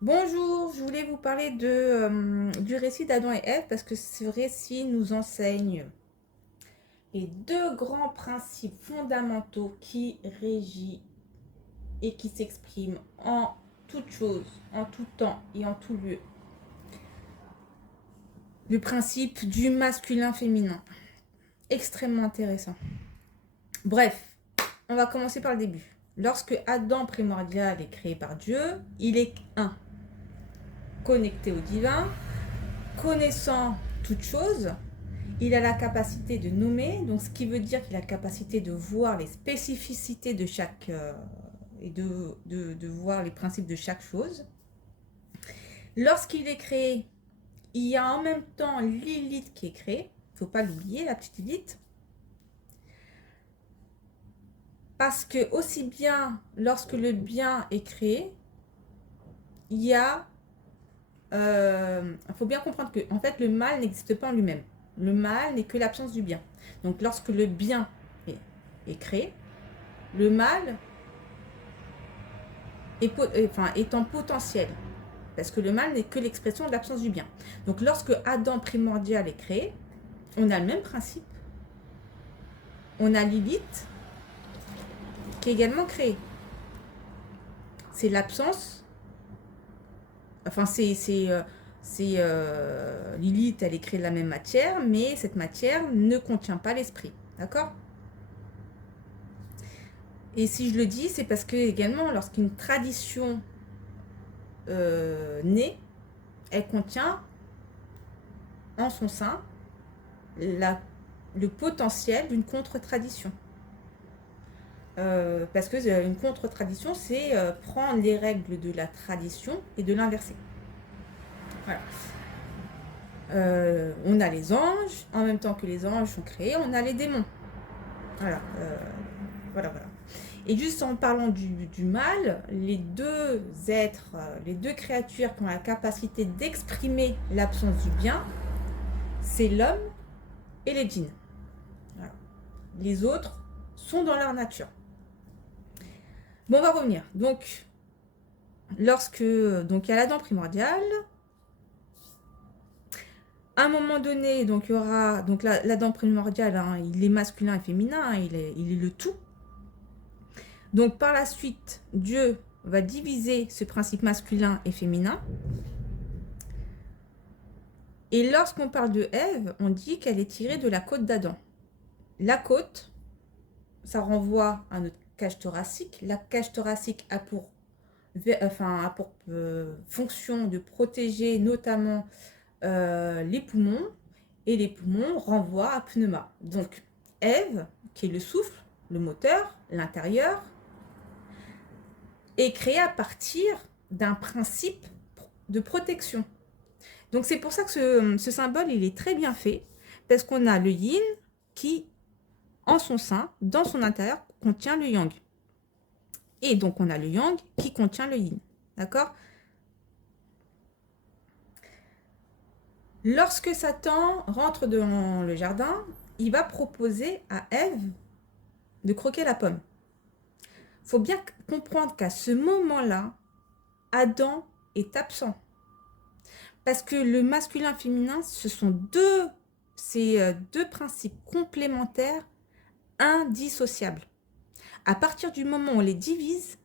Bonjour, je voulais vous parler du récit d'Adam et Ève parce que ce récit nous enseigne les deux grands principes fondamentaux qui régissent et qui s'expriment en toute chose, en tout temps et en tout lieu. Le principe du masculin-féminin, extrêmement intéressant. Bref, on va commencer par le début. Lorsque Adam primordial est créé par Dieu, il est un, connecté au divin, connaissant toute chose. Il a la capacité de nommer, donc ce qui veut dire qu'il a la capacité de voir les spécificités de chaque et de voir les principes de chaque chose. Lorsqu'il est créé, il y a en même temps Lilith qui est créée. Il ne faut pas l'oublier, la petite Lilith. Parce que aussi bien lorsque le bien est créé, il y a... faut bien comprendre que en fait, le mal n'existe pas en lui-même. Le mal n'est que l'absence du bien. Donc lorsque le bien est créé, le mal est en potentiel. Parce que le mal n'est que l'expression de l'absence du bien. Donc lorsque Adam primordial est créé, on a le même principe. On a Lilith qui est également créée. C'est l'absence. Enfin, Lilith, elle est créée de la même matière, mais cette matière ne contient pas l'esprit. D'accord? Et si je le dis, c'est parce que également, lorsqu'une tradition naît, elle contient en son sein le potentiel d'une contre-tradition. Parce que une contre-tradition, c'est prendre les règles de la tradition et de l'inverser. Voilà. On a les anges, en même temps que les anges sont créés, on a les démons. Voilà. Voilà. Et juste en parlant du mal, les deux êtres, les deux créatures qui ont la capacité d'exprimer l'absence du bien, c'est l'homme et les djinns. Voilà. Les autres sont dans leur nature. Bon, on va revenir. Donc, il y a l'Adam primordial, à un moment donné, donc il y aura donc l'Adam primordial, hein, il est masculin et féminin, hein, il est le tout. Donc par la suite, Dieu va diviser ce principe masculin et féminin. Et lorsqu'on parle de Ève, on dit qu'elle est tirée de la côte d'Adam. La côte, ça renvoie à notre cage thoracique. La cage thoracique a pour fonction de protéger notamment les poumons, et les poumons renvoient à pneuma. Donc Ève, qui est le souffle, le moteur, l'intérieur, est créée à partir d'un principe de protection. Donc c'est pour ça que ce symbole, il est très bien fait, parce qu'on a le yin qui, en son sein, dans son intérieur, contient le yang. Et donc on a le yang qui contient le yin. D'accord? Lorsque Satan rentre dans le jardin, il va proposer à Ève de croquer la pomme. Il faut bien comprendre qu'à ce moment-là, Adam est absent. Parce que le masculin et le féminin, ce sont deux principes complémentaires indissociables. À partir du moment où on les divise,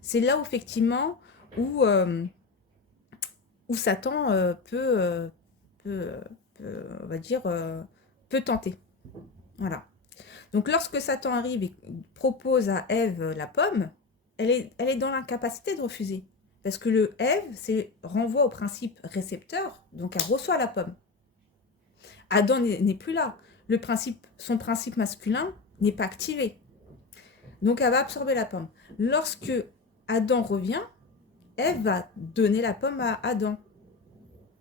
c'est là où effectivement où Satan on va dire, peut tenter. Voilà. Donc lorsque Satan arrive et propose à Ève la pomme, elle est dans l'incapacité de refuser. Parce que le Ève renvoie au principe récepteur, donc elle reçoit la pomme. Adam n'est plus là. Son principe masculin n'est pas activé. Donc elle va absorber la pomme. Lorsque Adam revient, Ève va donner la pomme à Adam.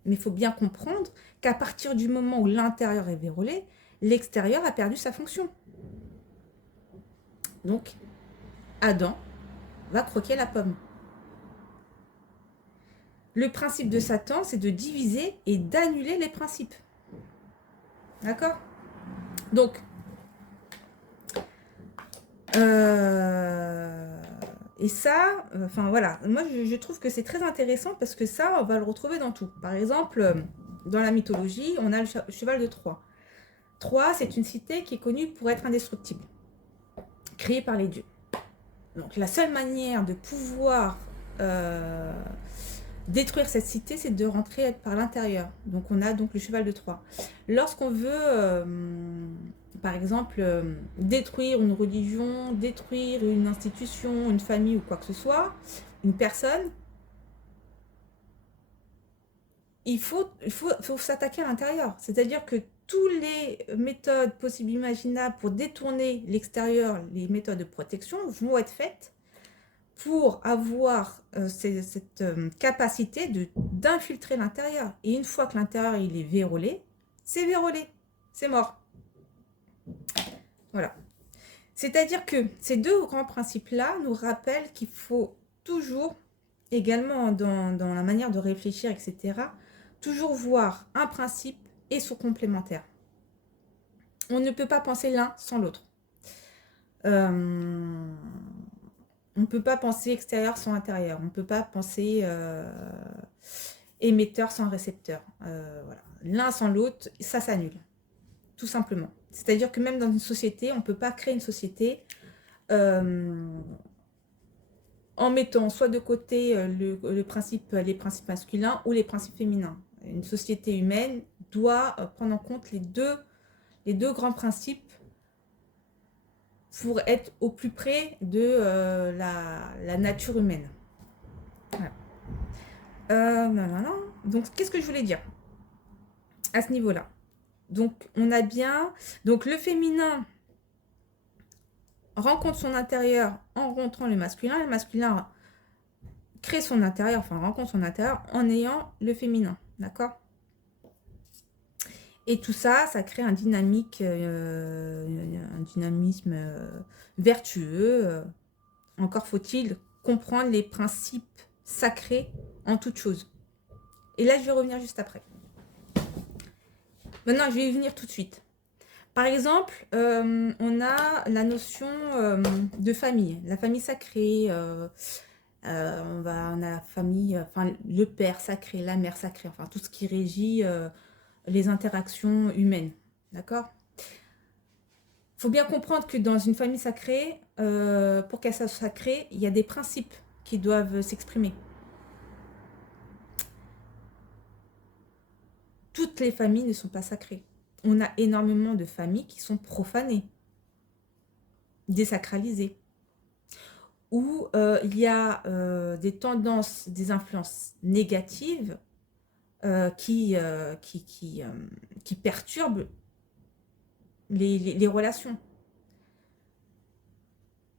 Mais il faut bien comprendre qu'à partir du moment où l'intérieur est vérolé, l'extérieur a perdu sa fonction. Donc, Adam va croquer la pomme. Le principe de Satan, c'est de diviser et d'annuler les principes. D'accord? Donc, Et ça, enfin voilà, moi je trouve que c'est très intéressant parce que ça, on va le retrouver dans tout. Par exemple, dans la mythologie, on a le cheval de Troie. Troie, c'est une cité qui est connue pour être indestructible, créée par les dieux. Donc la seule manière de pouvoir détruire cette cité, c'est de rentrer par l'intérieur. Donc on a donc le cheval de Troie. Lorsqu'on veut, par exemple, détruire une religion, détruire une institution, une famille ou quoi que ce soit, une personne, il faut s'attaquer à l'intérieur. C'est-à-dire que toutes les méthodes possibles imaginables pour détourner l'extérieur, les méthodes de protection vont être faites pour avoir cette capacité d'infiltrer l'intérieur. Et une fois que l'intérieur il est vérolé, c'est mort. Voilà. C'est-à-dire que ces deux grands principes-là nous rappellent qu'il faut toujours, également dans la manière de réfléchir, etc., toujours voir un principe et son complémentaire. On ne peut pas penser l'un sans l'autre. On ne peut pas penser extérieur sans intérieur. On ne peut pas penser émetteur sans récepteur. Voilà. L'un sans l'autre, ça s'annule. Tout simplement. C'est-à-dire que même dans une société, on ne peut pas créer une société en mettant soit de côté les principes masculins ou les principes féminins. Une société humaine doit prendre en compte les deux grands principes pour être au plus près de la nature humaine. Voilà. Donc, qu'est-ce que je voulais dire à ce niveau-là? Donc, on a bien... Donc, le féminin rencontre son intérieur en rencontrant le masculin crée son intérieur, enfin rencontre son intérieur en ayant le féminin, d'accord? Et tout ça, ça crée un dynamisme vertueux. Encore faut-il comprendre les principes sacrés en toute chose. Et là, je vais revenir juste après. Maintenant, je vais y venir tout de suite. Par exemple, on a la notion de famille, la famille sacrée. On a la famille, enfin le père sacré, la mère sacrée, enfin tout ce qui régit les interactions humaines, d'accord? Il faut bien comprendre que dans une famille sacrée, pour qu'elle soit sacrée, il y a des principes qui doivent s'exprimer. Toutes les familles ne sont pas sacrées. On a énormément de familles qui sont profanées, désacralisées, où il y a des tendances, des influences négatives qui perturbent les relations.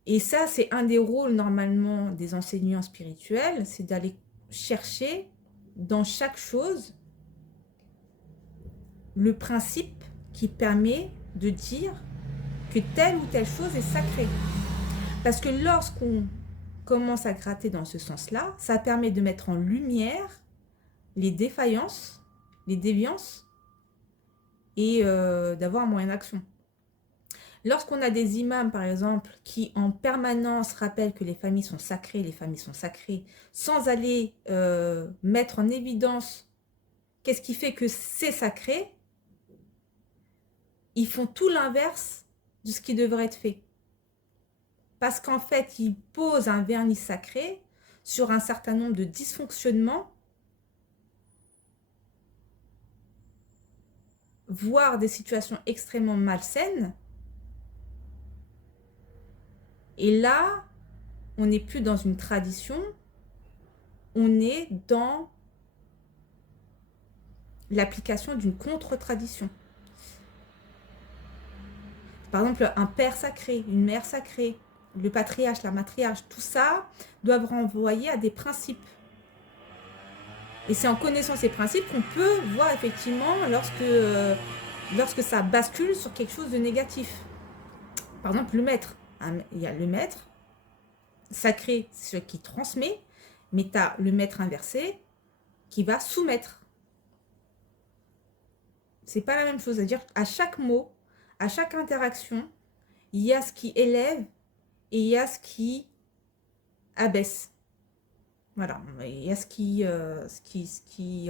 Et ça, c'est un des rôles normalement des enseignants spirituels, c'est d'aller chercher dans chaque chose le principe qui permet de dire que telle ou telle chose est sacrée. Parce que lorsqu'on commence à gratter dans ce sens-là, ça permet de mettre en lumière les défaillances, les déviances et d'avoir un moyen d'action. Lorsqu'on a des imams, par exemple, qui en permanence rappellent que les familles sont sacrées, sans aller mettre en évidence qu'est-ce qui fait que c'est sacré, ils font tout l'inverse de ce qui devrait être fait. Parce qu'en fait, ils posent un vernis sacré sur un certain nombre de dysfonctionnements, voire des situations extrêmement malsaines. Et là, on n'est plus dans une tradition, on est dans l'application d'une contre-tradition. Par exemple, un père sacré, une mère sacrée, le patriarche, la matriarche, tout ça doivent renvoyer à des principes. Et c'est en connaissant ces principes qu'on peut voir effectivement lorsque ça bascule sur quelque chose de négatif. Par exemple, le maître. Il y a le maître sacré, ce qui transmet, mais tu as le maître inversé qui va soumettre. C'est pas la même chose. C'est-à-dire à chaque mot, à chaque interaction, il y a ce qui élève et il y a ce qui abaisse. Voilà, il y a ce qui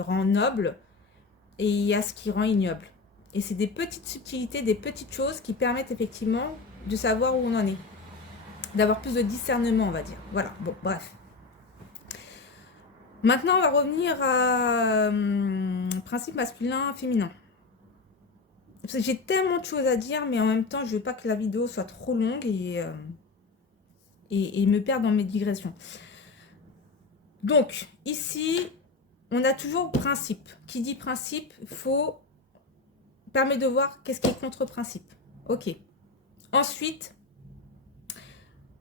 rend noble et il y a ce qui rend ignoble. Et c'est des petites subtilités, des petites choses qui permettent effectivement de savoir où on en est. D'avoir plus de discernement, on va dire. Voilà, bon, bref. Maintenant, on va revenir à principe masculin-féminin. J'ai tellement de choses à dire, mais en même temps, je veux pas que la vidéo soit trop longue et me perdre dans mes digressions. Donc, ici, on a toujours principe. Qui dit principe, permet de voir qu'est-ce qui est contre-principe. Ok. Ensuite,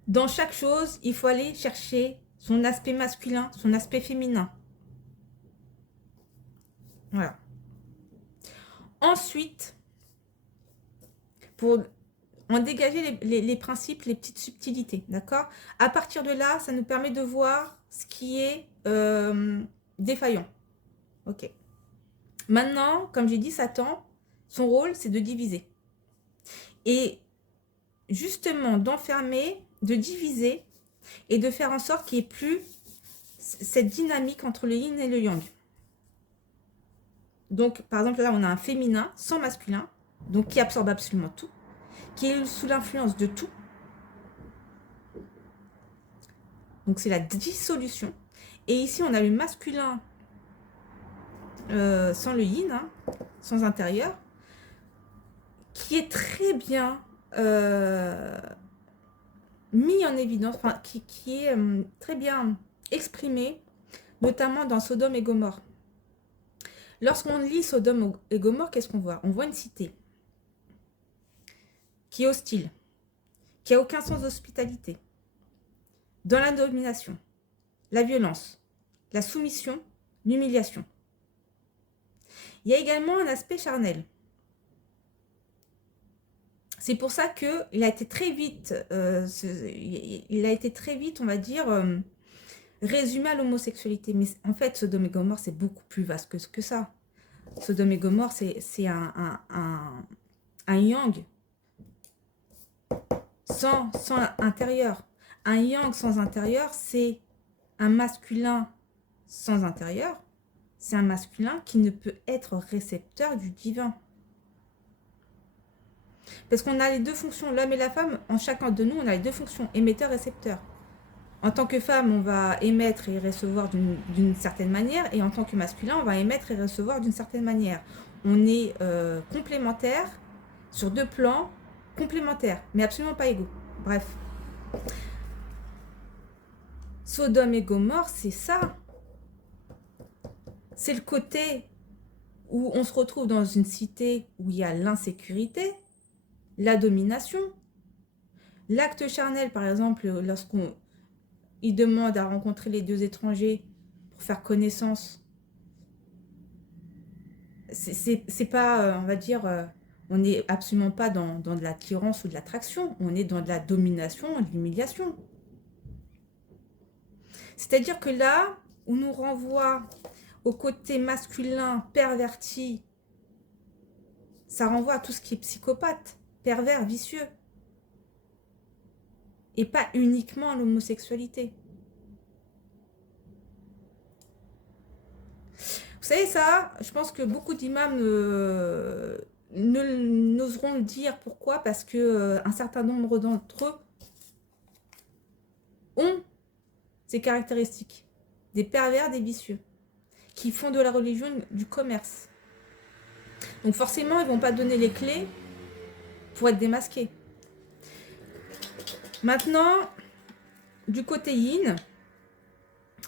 dans chaque chose, il faut aller chercher son aspect masculin, son aspect féminin. Voilà. Ensuite, pour en dégager les principes, les petites subtilités, d'accord? À partir de là, ça nous permet de voir ce qui est défaillant. Ok. Maintenant, comme j'ai dit, Satan, son rôle, c'est de diviser. Et justement, d'enfermer, de diviser et de faire en sorte qu'il n'y ait plus cette dynamique entre le yin et le yang. Donc, par exemple, là, on a un féminin sans masculin, donc qui absorbe absolument tout, qui est sous l'influence de tout. Donc, c'est la dissolution. Et ici, on a le masculin sans le yin, hein, sans intérieur, qui est très bien mis en évidence, enfin, qui est très bien exprimé, notamment dans Sodome et Gomorrhe. Lorsqu'on lit Sodome et Gomorrhe, qu'est-ce qu'on voit? On voit une cité qui est hostile, qui n'a aucun sens d'hospitalité, dans la domination, la violence, la soumission, l'humiliation. Il y a également un aspect charnel. C'est pour ça qu'il a été très vite, on va dire, résumé à l'homosexualité. Mais en fait, Sodome et Gomorrhe, c'est beaucoup plus vaste que ça. Sodome et Gomorrhe, c'est un yang sans intérieur. Un yang sans intérieur, c'est un masculin sans intérieur. C'est un masculin qui ne peut être récepteur du divin. Parce qu'on a les deux fonctions, l'homme et la femme, en chacun de nous, on a les deux fonctions, émetteur-récepteur. En tant que femme, on va émettre et recevoir d'une certaine manière, et en tant que masculin, on va émettre et recevoir d'une certaine manière. On est complémentaires sur deux plans complémentaires, mais absolument pas égaux. Bref. Sodome et Gomorrhe, c'est ça. C'est le côté où on se retrouve dans une cité où il y a l'insécurité, la domination, l'acte charnel, par exemple, lorsqu'on demande à rencontrer les deux étrangers pour faire connaissance, c'est pas, on va dire, on n'est absolument pas dans de l'attirance ou de l'attraction, on est dans de la domination et de l'humiliation. C'est-à-dire que là, on nous renvoie au côté masculin perverti, ça renvoie à tout ce qui est psychopathe, pervers, vicieux. Et pas uniquement à l'homosexualité. Vous savez ça, je pense que beaucoup d'imams n'oseront le dire. Pourquoi? Parce que un certain nombre d'entre eux ont ces caractéristiques. Des pervers, des vicieux, qui font de la religion du commerce. Donc forcément, ils ne vont pas donner les clés pour être démasqués. Maintenant, du côté yin,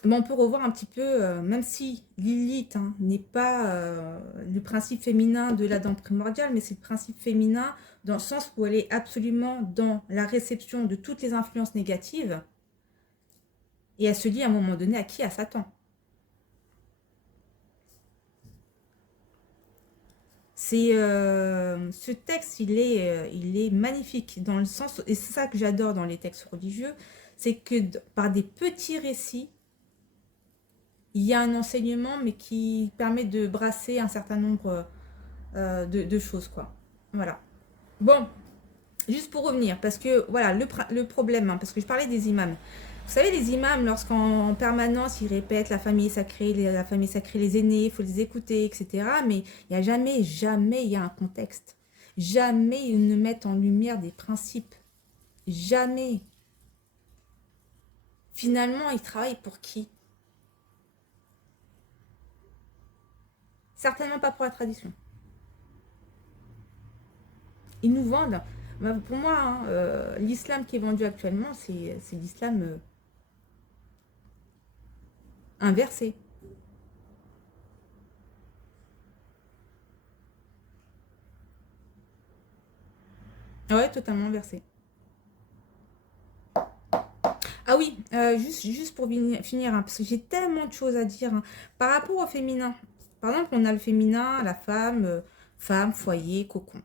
on peut revoir un petit peu, même si Lilith n'est pas le principe féminin de l'Adam primordial, mais c'est le principe féminin dans le sens où elle est absolument dans la réception de toutes les influences négatives. Et elle se lie à un moment donné à qui? À Satan. Ce texte, il est magnifique dans le sens, et c'est ça que j'adore dans les textes religieux, c'est que par des petits récits, il y a un enseignement, mais qui permet de brasser un certain nombre de choses, quoi. Voilà. Bon, juste pour revenir, parce que, voilà, le problème, parce que je parlais des imams. Vous savez, les imams, lorsqu'en permanence, ils répètent la famille sacrée, les aînés, il faut les écouter, etc. Mais il n'y a jamais, jamais, il y a un contexte. Jamais ils ne mettent en lumière des principes. Jamais. Finalement, ils travaillent pour qui? Certainement pas pour la tradition. Ils nous vendent. Pour moi, hein, l'islam qui est vendu actuellement, c'est l'islam inversé. Ouais, totalement inversé. Ah oui, juste pour finir, hein, parce que j'ai tellement de choses à dire, hein. Par rapport au féminin, par exemple, on a le féminin, la femme, femme, foyer, cocon.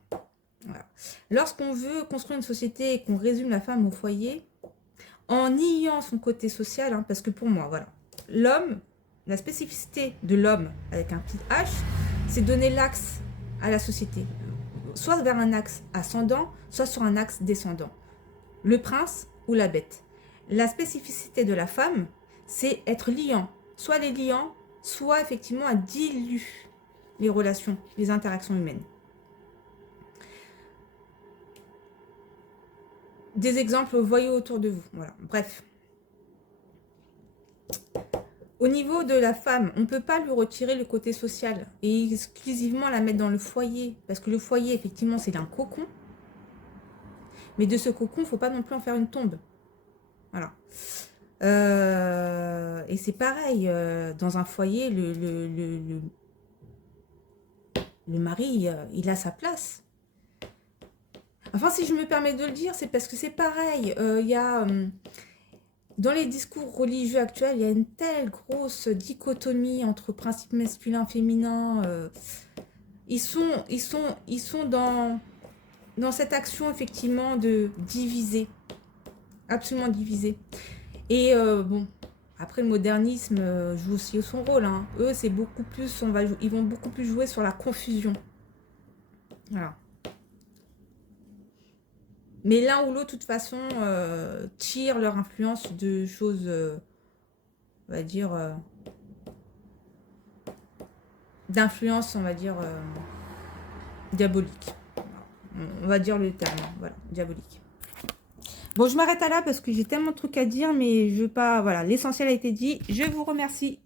Voilà. Lorsqu'on veut construire une société et qu'on résume la femme au foyer, en niant son côté social, hein, parce que pour moi, voilà, l'homme, la spécificité de l'homme avec un petit H, c'est donner l'axe à la société, soit vers un axe ascendant, soit sur un axe descendant. Le prince ou la bête. La spécificité de la femme, c'est être liant, soit les liants, soit effectivement à diluer les relations, les interactions humaines. Des exemples, voyez autour de vous. Voilà. Bref. Au niveau de la femme, on ne peut pas lui retirer le côté social et exclusivement la mettre dans le foyer. Parce que le foyer, effectivement, c'est un cocon. Mais de ce cocon, il ne faut pas non plus en faire une tombe. Voilà. Et c'est pareil, dans un foyer, le mari, il a sa place. Enfin, si je me permets de le dire, c'est parce que c'est pareil. Il y a, dans les discours religieux actuels, il y a une telle grosse dichotomie entre principes masculins, féminins. Ils sont dans cette action, effectivement, de diviser. Absolument diviser. Et bon, après le modernisme joue aussi son rôle. Hein. Eux, c'est beaucoup plus, ils vont beaucoup plus jouer sur la confusion. Voilà. Mais l'un ou l'autre, de toute façon, tire leur influence de choses, on va dire, d'influence, on va dire, diabolique. On va dire le terme, voilà, diabolique. Bon, je m'arrête à là parce que j'ai tellement de trucs à dire, mais je veux pas, voilà, l'essentiel a été dit. Je vous remercie.